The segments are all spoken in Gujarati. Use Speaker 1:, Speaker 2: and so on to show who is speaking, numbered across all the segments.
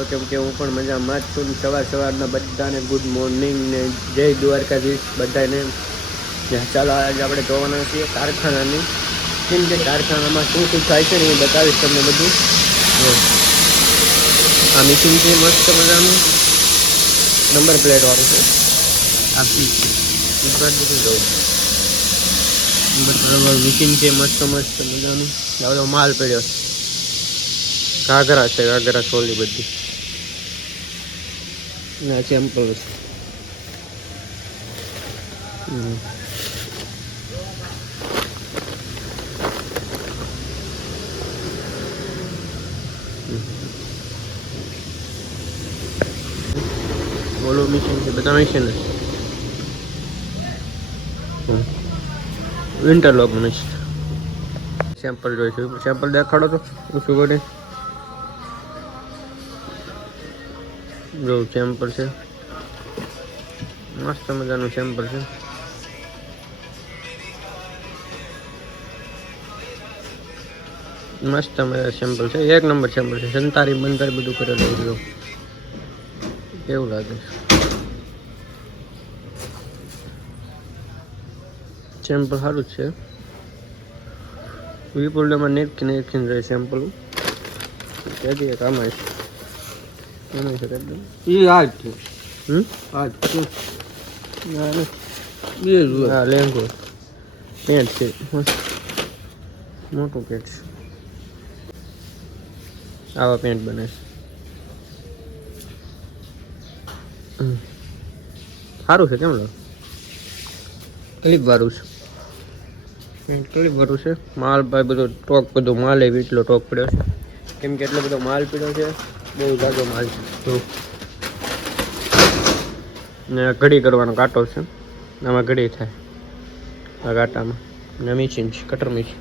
Speaker 1: છો કેમ કે હું પણ મજામાં જ છું સવાર સવારના બધાને ગુડ મોર્નિંગ ને જય દ્વારકાધીશ બધાને ચાલો આજે આપણે જોવાના છીએ કારખાનાની. કેમ કે કારખાનામાં શું શું થાય છે ને એ બતાવીશ તમને બધું. આ મિશીન છે, મસ્ત મજાનું. નંબર પ્લેટ વાળું છે. આ પીસ છે. મિશીન છે, મસ્ત મસ્ત મજાનું. માલ પડ્યો. ઘાઘરા છે, ઘાઘરા છોલી બધી. ના સેમ્પલ છે. બોલો મિશન છે બધા મિશન ઇન્ટરલોક મિશન સેમ્પલ જોઈશું સેમ્પલ દેખાડો તો શું કરે જો ચેમ્પર છે. મસ્ત મજાનું ચેમ્પર છે. મસ્ત મજા સેમ્પલ છે. એક નંબર સેમ્પલ છે. સંતારી બંતારી બધું કરેલું જો. કેવું લાગે? સેમ્પલ સારું જ છે. વિપુલમાં નેટકી નેટકીને રહે સેમ્પલ કામ આવે છે. એમાં છે
Speaker 2: એ આ જ છે.
Speaker 1: હમ?
Speaker 2: આ જ છે બે જુઓ
Speaker 1: હા લેંગો. પેન્ટ છે. મસ્ત મોટું પેન્ટ છે. આવા પેન્ટ બને છે. સારું છે કેમ લો? ક્લિપ વાળું છે. પેન્ટ ક્લિપ વાળું છે. માલ ભાઈ બધો ટોક બધો માલ એવી એટલો ટોક પડ્યો છે. કેમ કે એટલો બધો માલ પીડ્યો છે. બહુ જાજો માલ છે. ને ઘડી કરવાનો કાંટો છે. આમાં ઘડી થાય. આ કાંટામાં ને મિશીન છે કટર મિચિન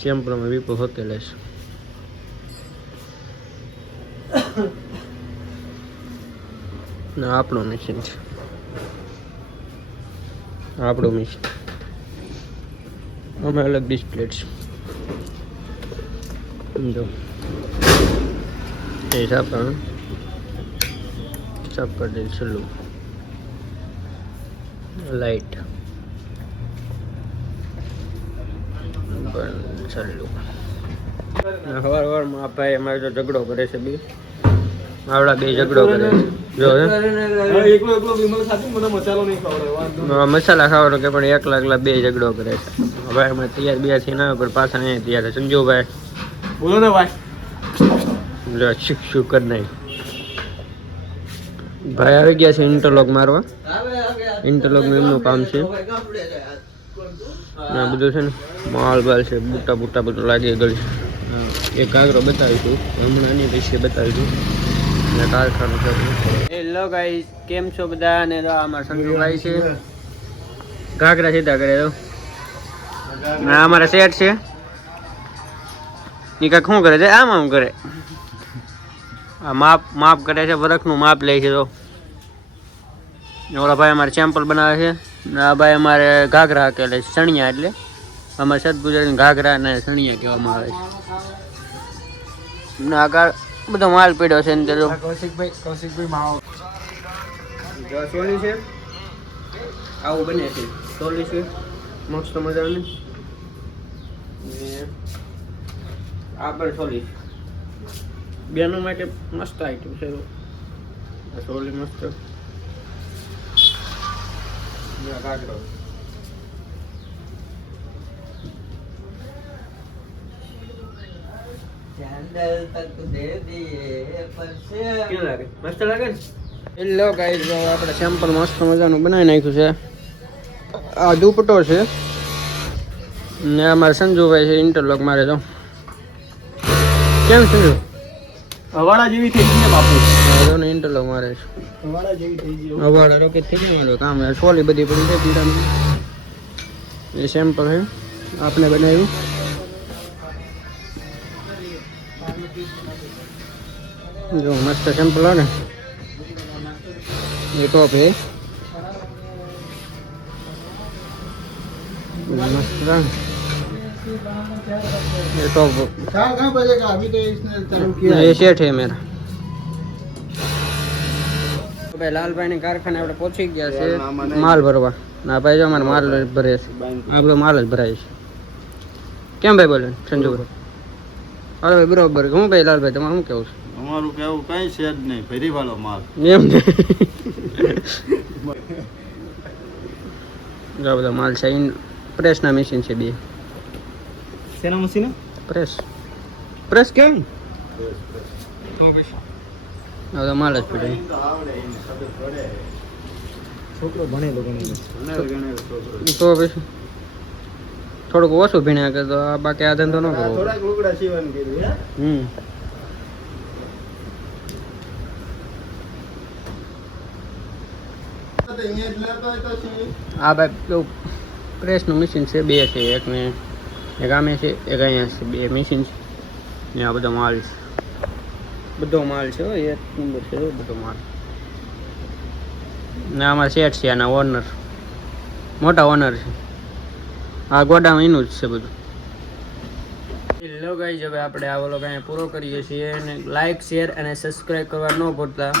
Speaker 1: જેમ પ્રમાણે વિપુલ હોતે લેશે ને આપણું મિશીન છે. આપણું મિશીન અમે અલગ ડિસ્પ્લે છે. જો એ સાપણ સાફ કરી દે છેલ્લું લાઈટ છેલ્લું હવાર હવારમાં આ ભાઈ અમારે તો ઝઘડો કરે છે બી. આવડા બે ઝઘડો કરે છે. જો
Speaker 2: મસાલો
Speaker 1: ખાવાનો કે પણ એકલા એકલા બે ઝઘડો કરે છે. હવે અમે તૈયાર બેથી ના પણ પાછા અહીંયા તૈયાર સંજુભાઈ
Speaker 2: બોલો ને ભાઈ.
Speaker 1: જો શુકર નહીં. ભાઈ આવી ગયા છે ઇન્ટરલોક મારવા. ઇન્ટરલોકનું એમનું કામ છે. આ બધું છે ને માલ બાલ છે બુટા બુટા બધું લાગી ગયું છે. એ કાગરો બતાવીશું હમણાં એની વિશે બતાવીશું ને કારખાનું છે. હેલો ગાઈસ કેમ છો બધા? અને જો અમારા સંજુભાઈ છે. ઘાઘરા સીધા કરે તો અમારા શેઠ છે. એ કાંઈક શું કરે છે? આમ આમ કરે. આ માપ માપ કરે છે વરખનું માપ લે છે તો. ઓલા ભાઈ અમારે સેમ્પલ બનાવે છે. ને આ ભાઈ અમારે ઘાઘરા હાકેલે છે સણિયા એટલે. અમારે ગુજરાતી ઘાઘરા ને સણિયા કહેવામાં આવે છે. ને આગળ બધો માલ પીડ્યો છે ને જો
Speaker 2: કૌશિકભાઈ કૌશિકભાઈ માવો.
Speaker 1: સોલી છે. આવું બને છે. સોલી છે. મસ્ત મજાની. આ પણ સોલી છે. બેનો માટે મસ્ત આઈટમ છે. આ મસ્ત. હેલો ગાઈસ આપણે સેમ્પલ મસ્ત મજાનું બનાવી નાખ્યું છે. આ દુપટ્ટો છે. ને અમારે સંજુભાઈ છે ઇન્ટરલોક મારે તો. કેમ સંજુ?
Speaker 2: હવાડા જેવી થઈ ગઈ બાપુ.
Speaker 1: ને ઇન્ટરલો મારે છે.
Speaker 2: હવાડા જેવી થઈ ગઈ
Speaker 1: અવાડ રોકેટ થઈ ગયું કામ. છે સોલી બધી પડી છે પીડાની એ સેમ્પલ હે આપણે બનાવ્યું. જો મસ્ત સેમ્પલ હો ને. એ ટોપ છે મસ્ત. ये तो
Speaker 2: कहाँ कहाँ बजेगा अभी तो इसने चालू
Speaker 1: ये सेठ है मेरा ભાઈ લાલભાઈ કારખાને આપણે પહોંચી ગયા છે માલ ભરવા ના ભાઈ જો અમારે માલ ભરે છે આ બધો માલ જ ભરાય છે કેમ ભાઈ બોલે સંજુભાઈ અરે ભાઈ બરોબર હું ભાઈ લાલભાઈ તમારે શું કેવું
Speaker 2: અમારું કેવું કઈ છે જ નહીં ફેરી વાળો માલ
Speaker 1: છે એમ ને જો બધો માલ છે ઇન પ્રેસના મશીન છે બે
Speaker 2: શેના મશીન
Speaker 1: પ્રેસ પ્રેસ કેમ તો પછી આ બધો માલ જ પડ્યો
Speaker 2: છોકરો ભણેલો ગણેલો
Speaker 1: તો પછી થોડુંક ઓછું ભીણ્યા કે તો આ બાકી આ ધંધો ન કરવો
Speaker 2: થોડાક લુગડા સીવન કીધું
Speaker 1: હમ આ ભાઈ કેવું પ્રેસનું મશીન છે બે છે એક ને એક આમે છે એક અહીંયા છે બે મશીન છે. ને આ બધો માલ છે. બધો માલ છે એક નંબર છે બધો માલ. ને અમારા શેઠ છે આના ઓનર મોટા ઓનર છે. આ ગોડામાં એનું જ છે બધું. હેલો ગાઈઝ હવે આપણે આ વ્લોગ અહીંયા પૂરો કરીએ છીએ અને લાઇક શેર અને સબસ્ક્રાઈબ કરવા ન ભૂલતા.